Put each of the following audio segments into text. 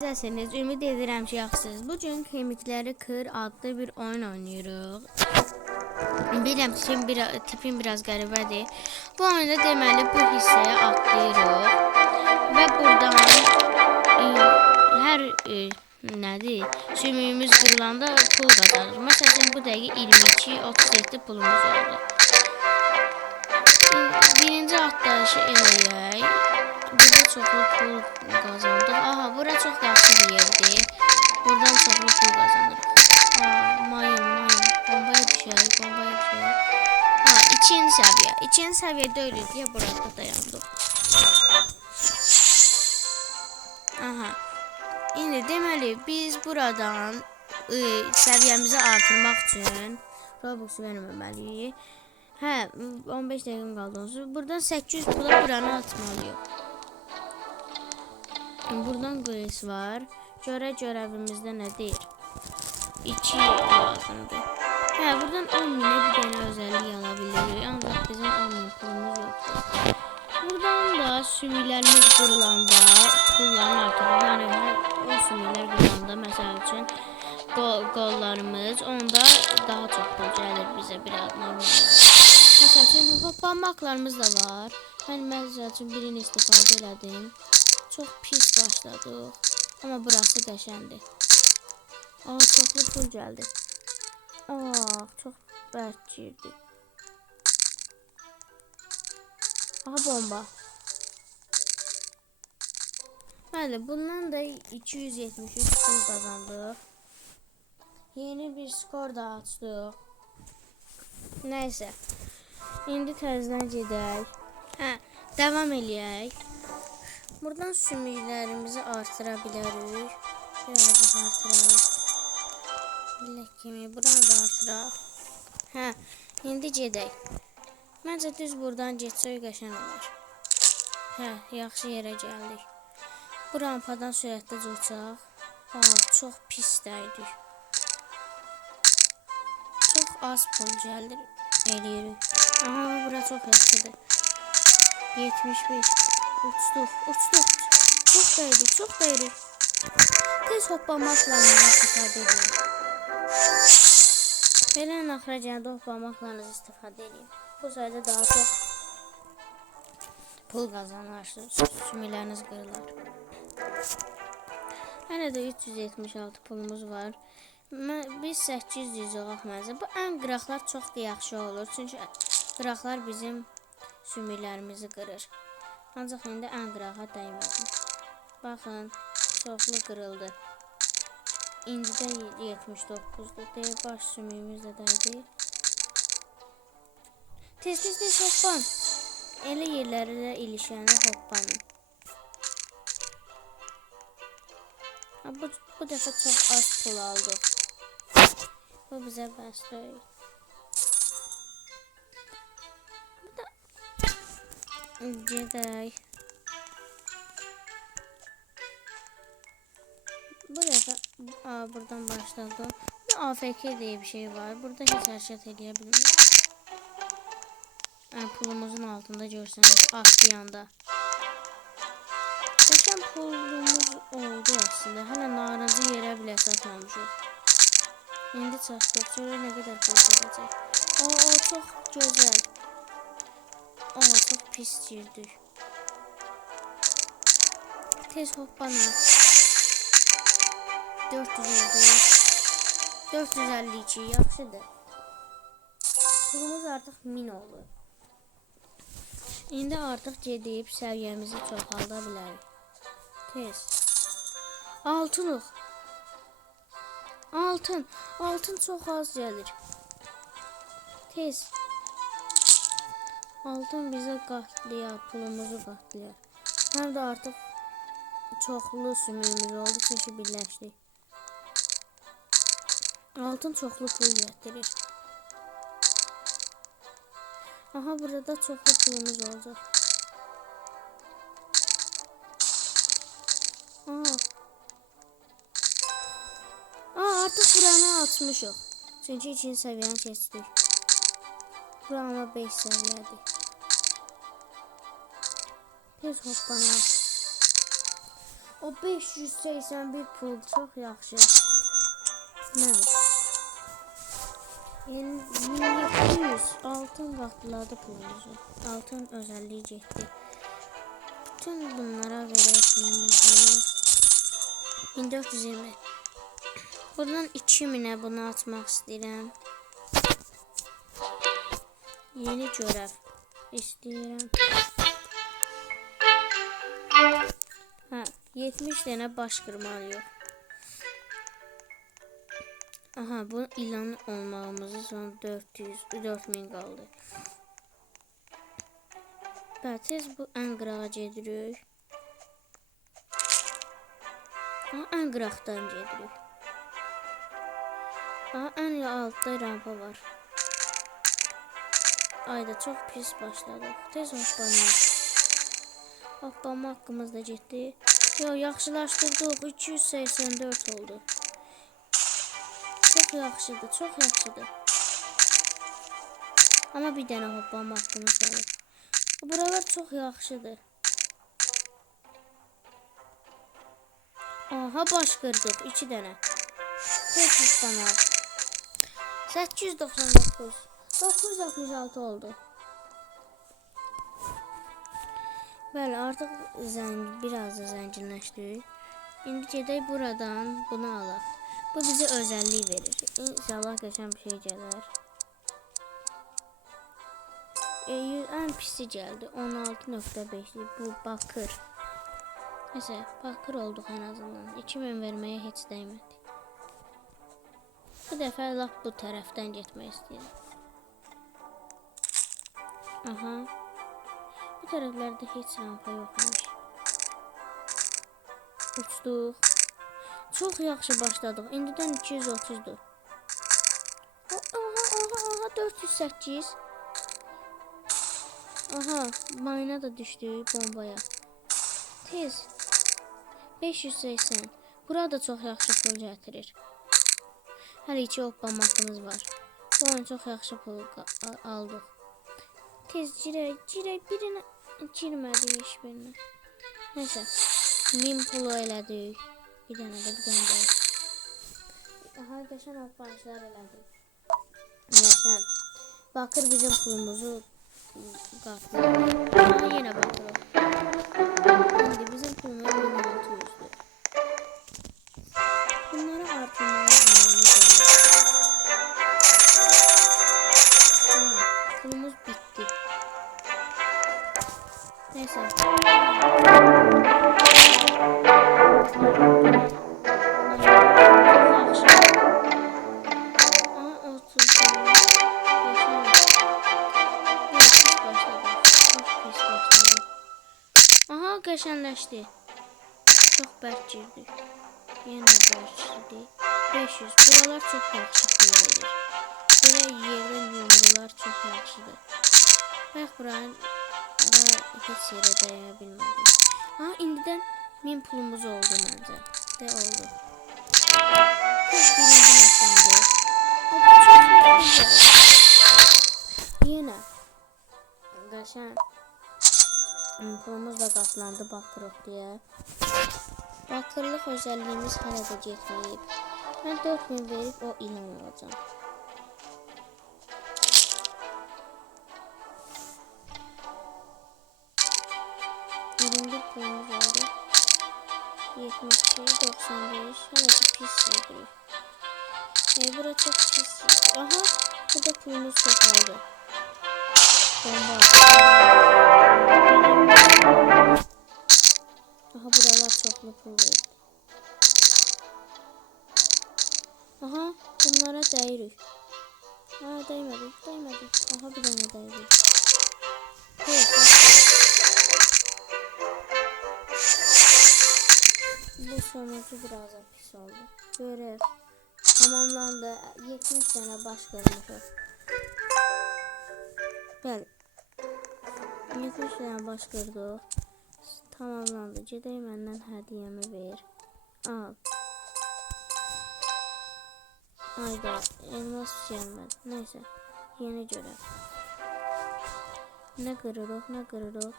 Güzelsiniz, ümid edirəm ki, yaxşısınız. Bugün Kemikləri Kır adlı bir oyun oynayırıq. Bilirəm tipim biraz qəribədir. Bu oyunda deməli bu hissəyə atlayırıq və buradan hər nədir? Sümüyümüz qırılanda pul qazanırıq. Məsələn, bu dəqiqə 22-37 pulumuz oldu. Birinci atlayışı eləyək. Burada çoxlu pul qazandıq. Aha, bura çox yaxşı bir yerdir. Buradan çoxlu pul qazanırıq. Mayın. Bombaya düşək. İkinci səviyyə. İkinci səviyyədə ölürük deyə burada dayandıq. Aha. İndi deməli biz buradan səviyyəmizi artırmaq üçün Robux verməməliyik. 15 dəqiqəm qaldı. Buradan 800 pula buranı atmalıyıq. Buradan qeys var. Görevimizdə nə deyir? 2 lazımdır. Buradan 10.000'e bir dənə özəllik alabilirik. Ancaq bizim 10.000 pulumuz yoxdur. Buradan da sümüklərimiz qırılanda pulların artırır. Yəni o sümüklər qırılanda məsəl üçün qollarımız onda daha çox pul gəlir bizə biraz normal. Məsəl üçün hoppanmaqlarımız da var. Məsəl üçün birini istifadə elədim. Çox pis başladıq. Amma burası qəşəndir. Çoxlu pul gəldi. Çox bərk girdi. Bomba. Bəli, bundan da 273 pul qazandıq. Yeni bir skor da açdıq. Nəysə. İndi təzədən gedək. Davam eləyək. Buradan sümüklərimizi artıra bilərik. Biraz artıraq. Bilək kimi buranı da artıraq. İndi gedək. Məncə düz buradan getsək qəşəng olar. Yaxşı yerə gəldik. Bu rampadan sürətlə uçaq. Çox pis dəydik. Çox az pul gəlir eləyirik. Bura çox yaxşıdır. 75. Uçduq. Çox dəydik. Tez hoppamakla istifadə edirik. Belə naxracanda hoppamakla istifadə edirik. Bu sayede daha çox pul qazanırsınız. Sümükləriniz qırılar. Hələ də 376 pulumuz var. Biz 800 olaq məncə. Bu ən qıraqlar çox da yaxşı olur. Çünki qıraqlar bizim sümüklərimizi qırır. Ancaq indi ən qırağa dəymədim. Baxın, çoxlu qırıldı. İndi də 79'dur. Baş sümüyümüz də dəydi. Tez hoppan. Elə yerlərə ilişəni hoppanın. Bu dəfə çox az pul aldıq. Bu bizə bəs deyil. Gedək. Bu dəfə buradan başladım. AFK diye bir şey var. Burada heç hərəkət edə bilmirik. Pulumuzun altında görsəniz atlayanda. Qəşəng pulumuz oldu aslında. Hələ narıncı yerə bilə satmamışıq. İndi çatdıq. Görə nə qədər pul gələcək. Çox gözəl. Çox pis girdik. Tez hoppana. 400 oldu. 452 yaxşıdır. Pulumuz artıq 1000 oldu. İndi artıq gedib səviyyəmizi çoxalda bilərik. Tez. Altınıq. Altın çox az gəlir. Tez. Altın bizə qatlayar, pulumuzu qatlayar. Həm də artıq çoxlu sümüyümüz oldu, çünki birləşdik. Altın çoxlu pul gətirir. Burada çoxlu pulumuz olacaq. Artıq buranı açmışıq. Çünki ikinci səviyyəni keçdik. Bura ama 5 səviyyədir. Tez hoppana. O 581 pul çox yaxşı. Nədir? 1700 altın qatladı pulumuzu. Altın özelliği getdi. Bütün bunlara verək pulumuzu. 1420. Buradan 2000'e bunu atmaq istəyirəm. Yeni görev istəyirəm. Ha, 70 tane baş qırmalıyıq. Aha, bu ilan olmağımızı son 4000 qaldı. Tez bu ən qırağa gedirik. Ən qıraqdan gedirik. Ən altda rampa var. Ayda çox pis başladıq. Tez hoppamaq. Hoppama haqqımız da getdi. Yaxşılaşdırdıq. 284 oldu. Çok yaxşıdır, çok yaxşıdır. Ama bir dənə hoppama haqqımız var. Buralar çok yaxşıdır. Aha, baş qırdıq 2 dənə. Tez hoppana. 899. 966 oldu. Bəli, artıq biraz da zənginləşdik. İndi gedək buradan bunu alaq. Bu bize özelliği verir. İnşallah geçen bir şey gelir. En pisi geldi. 16.5'li bu bakır. Neyse, bakır olduk en azından. 2000 vermeye hiç değmedi. Bu defa lap bu taraftan gitmek istiyorum. Aha. Bu taraflarda hiç rampa yokmuş. Uçtuk. Çok yaxşı başladıq. İndidən 230'dur. Aha 408. Aha, mayına da düşdü bombaya. Tez. 580. Burada çox yaxşı pul gətirir. Hələ 2 hoppama haqqımız var. Bu oyun çox yaxşı pul aldıq. Tez girək birinə girmədik heç birinə. Neyse. 1000 pulu elədik. Bir dənə də. Aha, geçen aparışlar elədik. Neyse. Bakır bizim pulumuzu qatladı. Aha, yenə bakır o. İndi bizim pulumuz 1600'dür. Bunları artırmaya zamanımız gelir. Pulumuz bitti. Neyse. Qəşənləşdi. Çox bərk girdik. Yenə bərk girdik. 500. Buralar çox yaxşı pul verir. Belə yerdən yumrular çox yaxşıdır. Bax, buranın heç yerə dəyə bilmədik. Aha, indidən 1000 pulumuz oldu məncə. De oldu. Birinci nöqtəmdir. Yenə. Qəşən. Pulumuz da qatlandı bakırıq deyə. Bakırlıq özelliğimiz hələ də getməyib. Mən 4000 verib o ilan olacağım. 21 pulumuz oldu. 72, 95. Hələ ki pis yapıyor. Bura çok pis. Aha, burada pulumuz çoxaldı. Bomba. Aha, buralar çoklu pul verdi. Aha, bunlara değirik. Aa, değmedik. Aha, bir tane değirik. Bu sonucu biraz da pis oldu. Görev tamamlandı. 70 tane baş kırmışız. Bəli. 70 tane baş kırdıq. Tamamlandı. Gedək məndən hədiyyəmi ver. Al. Ayda elmas gəlmədi. Neyse. Yeni görev. Ne kırırıq?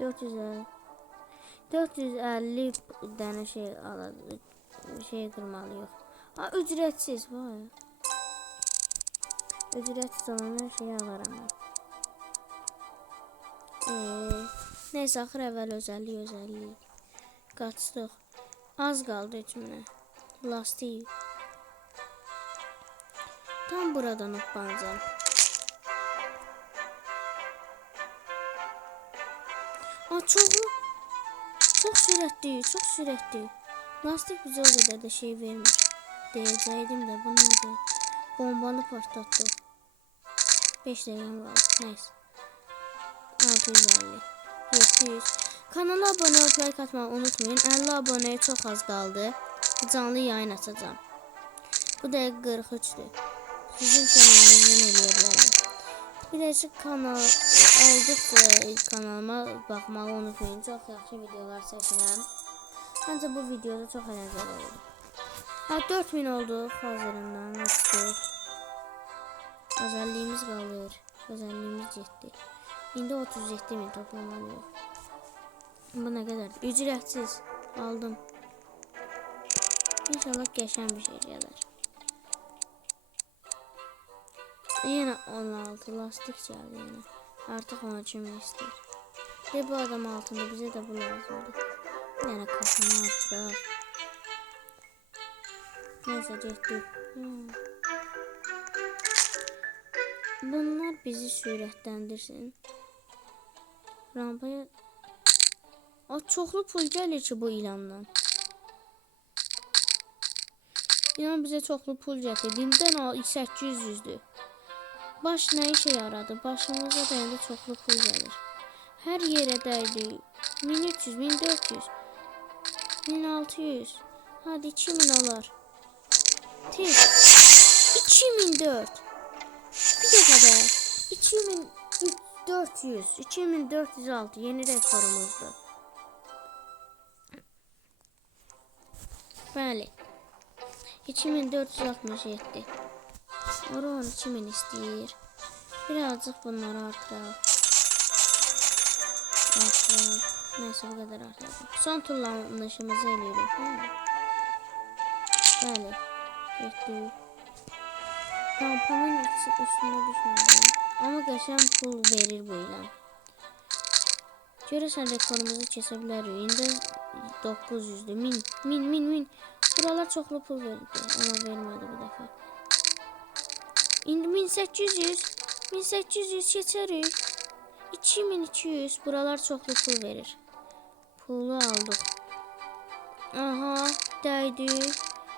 400'e. 450 dənə şey qırmalıyıq. Ha, ücretsiz var. Ücretsiz olan her şeyi alaram ben. Neyse axır əvvəl özəllik. Qaçdıq. Az qaldı üçümünə. Lastik. Tam buradan hoppanacağım. Çok sürətli. Lastik bize o kadar da şey vermiş. Deyəcəydim də bu nədir? Bombanı partlattı. 5 dəqiqəm qaldı. Neyse. 650. 700. Kanala abone olup like atmayı unutmayın. 50 aboneye çok az kaldı. Canlı yayın açacağım. Bu dəqiq 43'dür. Sizin kanalınızdan eləyə bilərəm. Bir də ki kanal olduqca kanalıma baxmağı unutmayın. Çox yaxşı videolar çəkirəm. Məncə bu videoda çox əyləncəli oldu. 4000 oldu hazırından. Özəlliyimiz qalır. Özəlliyimiz getdi. İndi 37.000 toplamalıyıq. Bu nə qədərdir? Ücretsiz aldım. İnşallah qəşəng bir şey gəlir. Yine 16 lastik gəldi yine. Artıq ona kimi istəyir. Bu adam altında bize de bu lazımdır. Yəni kafanı artıraq. Neyse getdik. Bunlar bizi sürətləndirsin. Rampaya çoxlu pul gəlir ki bu ilandan. İlan bize çoxlu pul gətirdi. Bindən 800'dür. Baş nə işe yaradı? Başımıza dəyəndə çoxlu pul gəlir. Hər yerə dəydi. 1300, 1400, 1600. Hadi 2000 olar. Tez. 2004. Bir de kadar. 2400, 2406 yeni rekorumuzdu. Bəli. 2467. Oran 2000 istəyir. Birazcık bunları artıraq. Neyse bu kadar artıraq. Son tullanışımızı eləyirik. Bəli. Getdik. Rampanın üstüne düşmədim. Ama qəşəng pul verir bu ilan. Görəsən rekorumuzu kəsə bilərik. İndi 900'dür. 1000. Buralar çoxlu pul verdi. Ama vermədi bu dəfə. İndi 1800 keçərik. 2200. Buralar çoxlu pul verir. Pulu aldık. Aha, dəydi.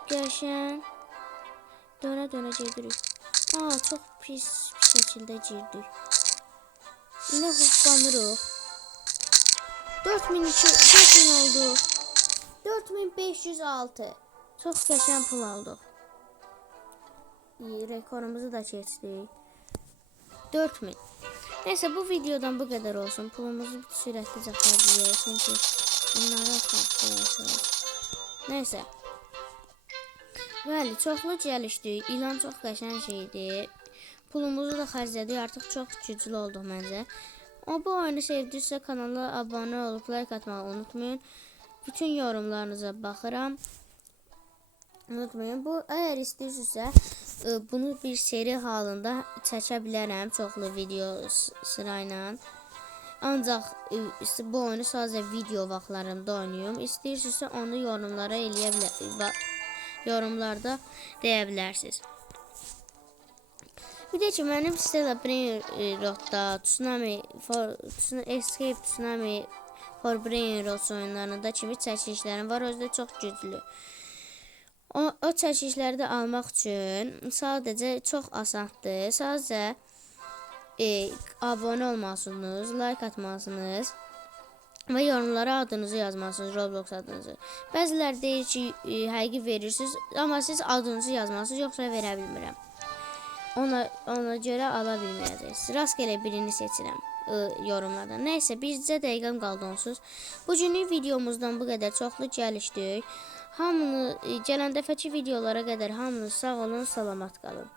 Qəşəng. Dönə gedirik. Çok pis bir şekilde girdik. Yine hoppanırıq. 4000 oldu. 4506. Çok qəşəng pul aldıq. Rekorumuzu da keçdik. 4000. Neyse bu videodan bu kadar olsun. Pulumuzu sürətlicə harcayırıq. Çünki bunları harcayacağıq. Neyse. Bəli, çoxlu gəlişdik. İlan çox qəşəng şeydir. Pulumuzu da xərclədik. Artıq çox güclü olduq məncə. Bu oyunu sevdirsə kanala abone olup like atmayı unutmayın. Bütün yorumlarınıza baxıram. Unutmayın. Bu əgər istəyirsinizsə bunu bir seri halında çəkə bilərəm çoxlu video sırayla. Ancaq bu oyunu sadəcə video vaxtlarında oynayıyorum. İstəyirsinizsə onu yorumlara eləyə bilərsiniz. Yorumlarda deyə bilərsiniz. Bir de ki mənim Stella Brain Rot'da Escape Tsunami for Brain Rot oyunlarında kimi çəkilişlərim var. Özü də çox güclü. O çəkilişləri də almaq üçün sadəcə çox asandır. Sadəcə abone olmalısınız, like atmalısınız və yorumlara adınızı yazmalısınız, Roblox adınızı. Bəziləri deyir ki, həqiqi verirsiniz, amma siz adınızı yazmalısınız, yoxsa verə bilmirəm. Ona görə ala bilməyəcəksiniz. Rastgele birini seçirəm yorumlardan. Neyse, bizcə dəqiqəm qaldı onsuz. Bugünlük videomuzdan bu qədər çoxlu gəlişdik. Hamını gələn dəfəki videolara qədər hamınız sağ olun, salamat qalın.